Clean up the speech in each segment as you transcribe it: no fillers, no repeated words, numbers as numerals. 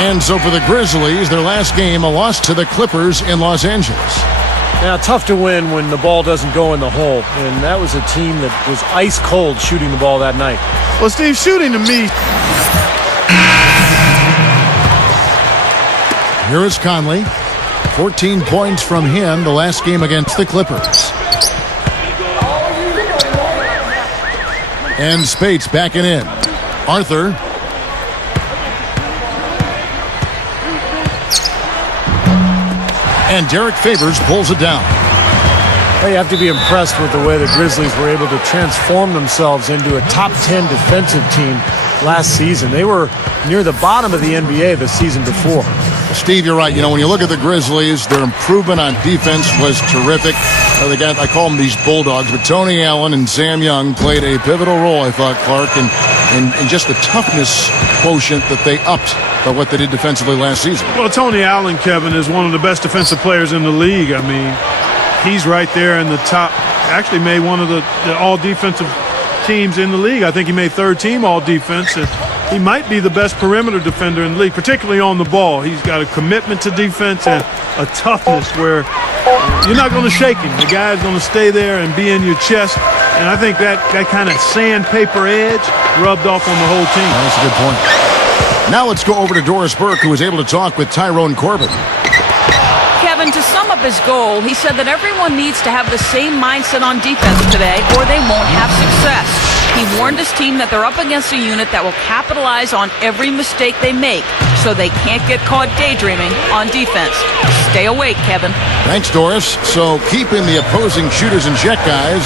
And so for the Grizzlies, their last game, a loss to the Clippers in Los Angeles. Now, tough to win when the ball doesn't go in the hole. And that was a team that was ice cold shooting the ball that night. Well, Steve, shooting to me. Here is Conley. 14 points from him the last game against the Clippers. And Spates backing in. Arthur. And Derek Favors pulls it down. You have to be impressed with the way the Grizzlies were able to transform themselves into a top 10 defensive team last season. They were near the bottom of the NBA the season before. Steve, you're right. You know, when you look at the Grizzlies, their improvement on defense was terrific. I call them these Bulldogs, but Tony Allen and Sam Young played a pivotal role, I thought, Clark, and just the toughness quotient that they upped by what they did defensively last season. Well, Tony Allen, Kevin, is one of the best defensive players in the league. I mean, he's right there in the top. Actually made one of the all-defensive teams in the league. I think he made third team all-defense. And he might be the best perimeter defender in the league, particularly on the ball. He's got a commitment to defense and a toughness where you're not going to shake him. The guy's going to stay there and be in your chest. And I think that kind of sandpaper edge rubbed off on the whole team. That's a good point. Now let's go over to Doris Burke, who was able to talk with Tyrone Corbin. Kevin, to sum up his goal, he said that everyone needs to have the same mindset on defense today or they won't have success. He warned his team that they're up against a unit that will capitalize on every mistake they make, so they can't get caught daydreaming on defense. Stay awake, Kevin. Thanks, Doris. So keeping the opposing shooters in check, guys,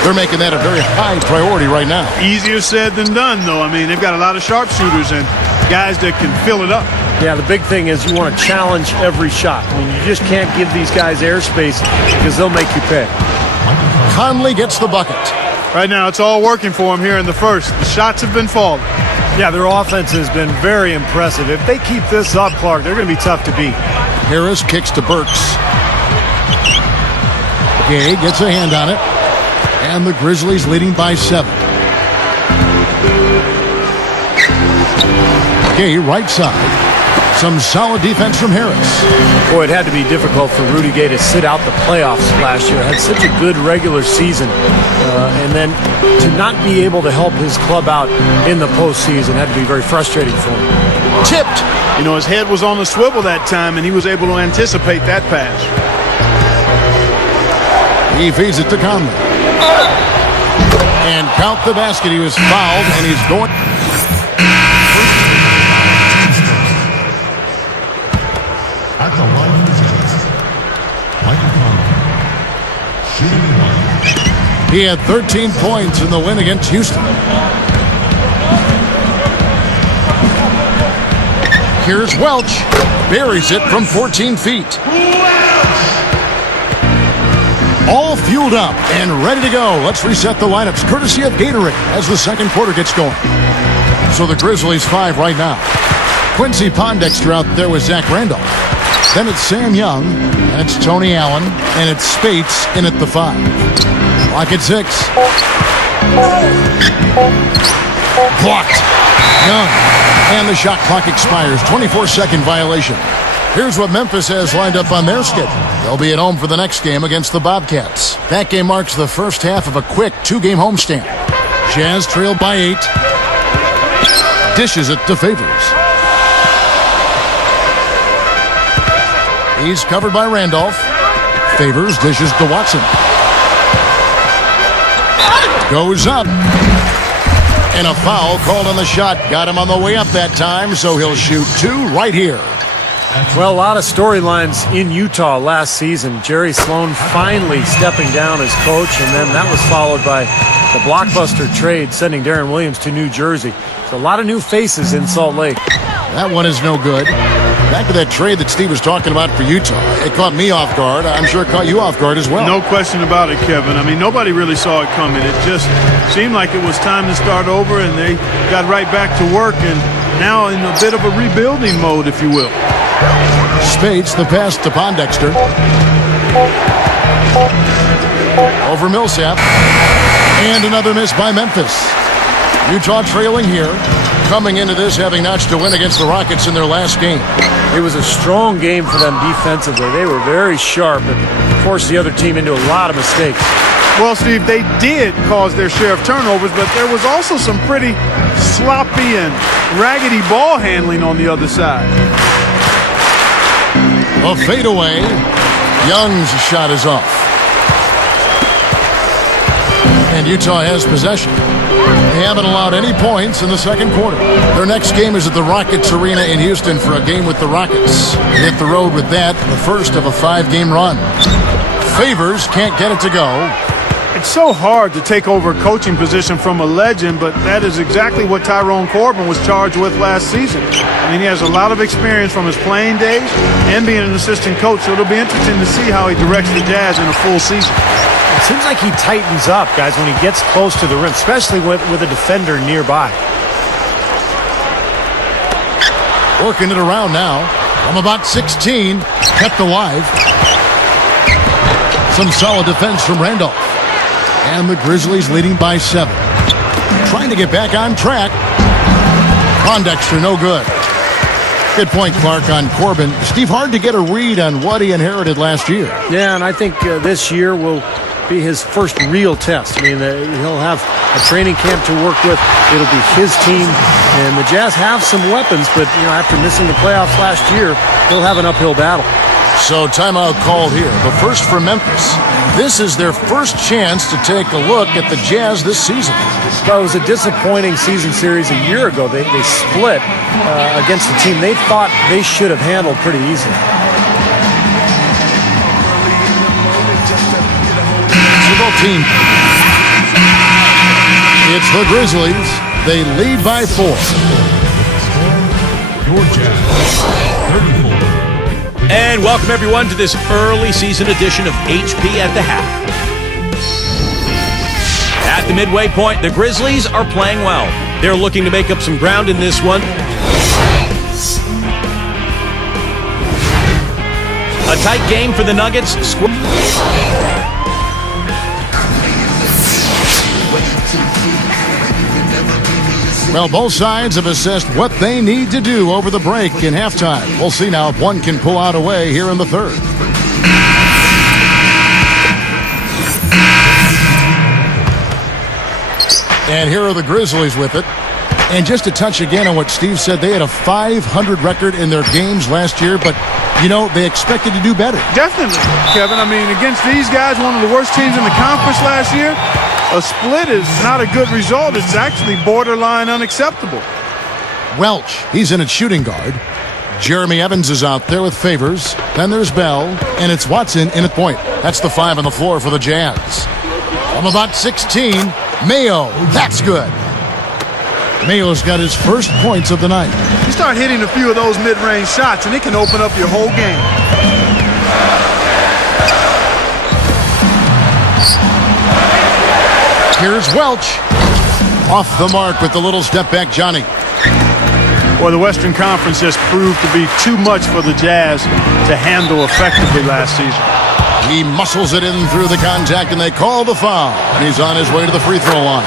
they're making that a very high priority right now. Easier said than done, though. I mean, they've got a lot of sharpshooters and guys that can fill it up. Yeah, the big thing is you want to challenge every shot. I mean, you just can't give these guys airspace because they'll make you pay. Conley gets the bucket. Right now, it's all working for him here in the first. The shots have been falling. Yeah, their offense has been very impressive. If they keep this up, Clark, they're going to be tough to beat. Harris kicks to Burks. Gay gets a hand on it. And the Grizzlies leading by 7. Gay right side. Some solid defense from Harris. Boy, it had to be difficult for Rudy Gay to sit out the playoffs last year. Had such a good regular season. And then to not be able to help his club out in the postseason had to be very frustrating for him. Tipped. You know, his head was on the swivel that time, and he was able to anticipate that pass. He feeds it to Conley. And count the basket. He was fouled, and he's going. At the line of Michael Conley. Shooting one. He had 13 points in the win against Houston. Here's Welch. Buries it from 14 feet. All fueled up and ready to go. Let's reset the lineups, courtesy of Gatorade, as the second quarter gets going. So the Grizzlies 5 right now. Quincy Pondexter out there with Zach Randolph. Then it's Sam Young, and it's Tony Allen, and it's Spates in at the 5. Clock at 6. Blocked. Young. And the shot clock expires. 24-second violation. Here's what Memphis has lined up on their schedule. They'll be at home for the next game against the Bobcats. That game marks the first half of a quick 2-game homestand. Jazz trailed by 8. Dishes it to Favors. He's covered by Randolph. Favors dishes to Watson. Goes up. And a foul called on the shot. Got him on the way up that time, so he'll shoot 2 right here. Well, a lot of storylines in Utah last season. Jerry Sloan finally stepping down as coach, and then that was followed by the blockbuster trade sending Darren Williams to New Jersey. So a lot of new faces in Salt Lake. That one is no good. Back to that trade that Steve was talking about for Utah. It caught me off guard. I'm sure it caught you off guard as well. No question about it, Kevin. I mean, nobody really saw it coming. It just seemed like it was time to start over, and they got right back to work, and now in a bit of a rebuilding mode, if you will. Spates, the pass to Pondexter. Over Millsap. And another miss by Memphis. Utah trailing here. coming into this having notched a win against the Rockets in their last game. It was a strong game for them defensively. They were very sharp and forced the other team into a lot of mistakes. Well, Steve, they did cause their share of turnovers, but there was also some pretty sloppy and raggedy ball handling on the other side. A fadeaway. Young's shot is off. And Utah has possession. They haven't allowed any points in the second quarter. Their next game is at the Rockets Arena in Houston for a game with the Rockets. They hit the road with that, the first of a 5-game run. Favors can't get it to go. It's so hard to take over a coaching position from a legend, but that is exactly what Tyrone Corbin was charged with last season. I mean, he has a lot of experience from his playing days and being an assistant coach, so it'll be interesting to see how he directs the Jazz in a full season. It seems like he tightens up, guys, when he gets close to the rim, especially with a defender nearby. Working it around now. From about 16, kept alive. Some solid defense from Randolph. And the Grizzlies leading by 7. Trying to get back on track. Pondexter, no good. Good point, Clark, on Corbin. Steve, hard to get a read on what he inherited last year. Yeah, and I think this year will be his first real test. I mean, he'll have a training camp to work with. It'll be his team. And the Jazz have some weapons, but after missing the playoffs last year, they'll have an uphill battle. So timeout called here. But first for Memphis. This is their first chance to take a look at the Jazz this season. Well, it was a disappointing season series a year ago. They split against a team they thought they should have handled pretty easily. Team. It's the Grizzlies. They lead by 4. Your Jazz, 34. And welcome everyone to this early season edition of HP at the Half. At the midway point, the Grizzlies are playing well. They're looking to make up some ground in this one. A tight game for the Nuggets. Well, both sides have assessed what they need to do over the break in halftime. We'll see now if one can pull out a way here in the third. And here are the Grizzlies with it. And just to touch again on what Steve said, they had a 500 record in their games last year, but, they expected to do better. Definitely, Kevin. I mean, against these guys, one of the worst teams in the conference last year, a split is not a good result. It's actually borderline unacceptable. Welch, he's in at shooting guard. Jeremy Evans is out there with Favors. Then there's Bell, and it's Watson in at point. That's the 5 on the floor for the Jazz. From about 16, Mayo. That's good. Mayo's got his first points of the night. You start hitting a few of those mid-range shots, and it can open up your whole game. Here's Welch. Off the mark with the little step back, Johnny. Well, the Western Conference has proved to be too much for the Jazz to handle effectively last season. He muscles it in through the contact, and they call the foul. And he's on his way to the free throw line.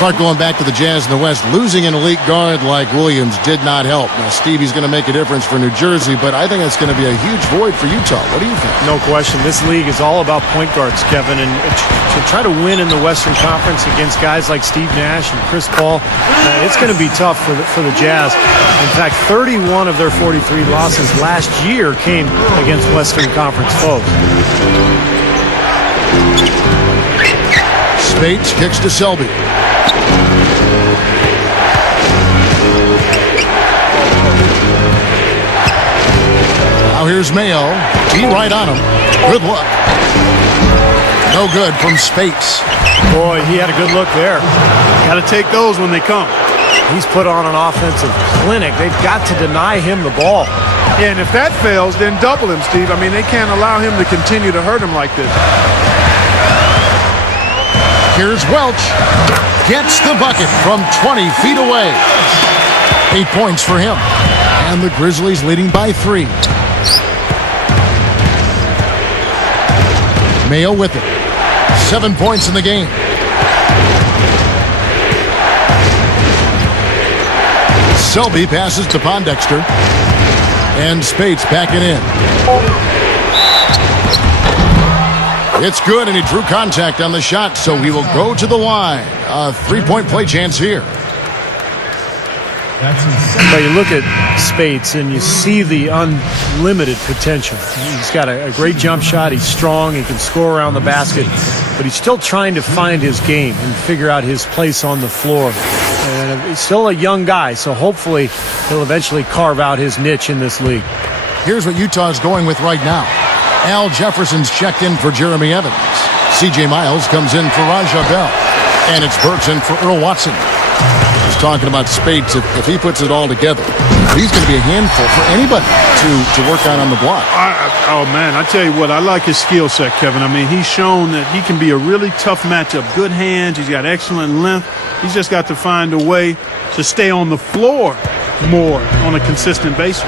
Clark going back to the Jazz in the West. Losing an elite guard like Williams did not help. Now, Stevie's going to make a difference for New Jersey, but I think it's going to be a huge void for Utah. What do you think? No question. This league is all about point guards, Kevin. And to try to win in the Western Conference against guys like Steve Nash and Chris Paul, it's going to be tough for the Jazz. In fact, 31 of their 43 losses last year came against Western Conference foes. Spates kicks to Selby. Now here's Mayo. He right on him. Good look. No good from Spates. Boy, he had a good look there. Got to take those when they come. He's put on an offensive clinic. They've got to deny him the ball. Yeah, and if that fails, then double him, Steve. I mean, they can't allow him to continue to hurt him like this. Here's Welch. Gets the bucket from 20 feet away. 8 points for him. And the Grizzlies leading by 3. Mayo with it. 7 points in the game. Selby passes to Pondexter. And Spates backing in. It's good, and he drew contact on the shot, so he will go to the line. A three-point play chance here. But you look at Spates and you see the unlimited potential. He's got a great jump shot. He's strong. He can score around the basket. But he's still trying to find his game and figure out his place on the floor. And he's still a young guy, so hopefully he'll eventually carve out his niche in this league. Here's what Utah's going with right now. Al Jefferson's checked in for Jeremy Evans. C.J. Miles comes in for Raja Bell. And it's Burks in for Earl Watson. Just talking about Spates, if he puts it all together, he's going to be a handful for anybody to work on the block. Oh, man, I tell you what, I like his skill set, Kevin. I mean, he's shown that he can be a really tough matchup. Good hands. He's got excellent length. He's just got to find a way to stay on the floor more on a consistent basis.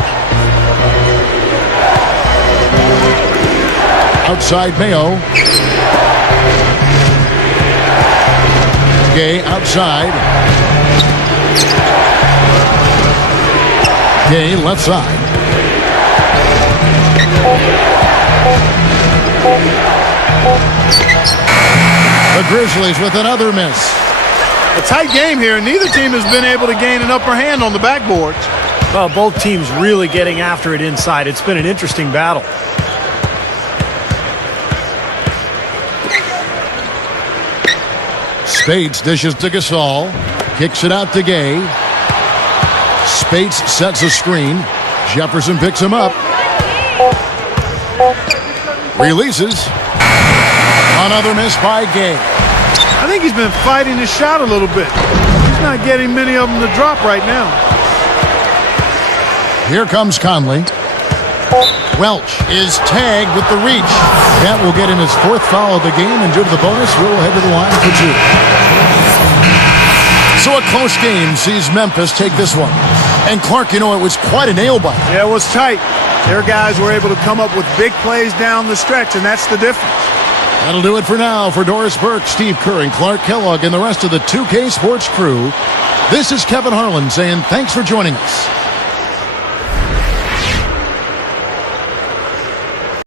Outside Mayo. Gay outside. Gay left side. The Grizzlies with another miss. A tight game here, and neither team has been able to gain an upper hand on the backboards. Well, both teams really getting after it inside. It's been an interesting battle. Spates dishes to Gasol. Kicks it out to Gay. Spates sets a screen. Jefferson picks him up. Releases. Another miss by Gay. I think he's been fighting his shot a little bit. He's not getting many of them to drop right now. Here comes Conley. Welch is tagged with the reach. That will get in his fourth foul of the game, and due to the bonus, we'll head to the line for two. So a close game sees Memphis take this one. And Clark, you know, it was quite a nail-biter. Yeah, it was tight. Their guys were able to come up with big plays down the stretch, and that's the difference. That'll do it for now. For Doris Burke, Steve Kerr, and Clark Kellogg, and the rest of the 2K Sports crew, this is Kevin Harlan saying thanks for joining us.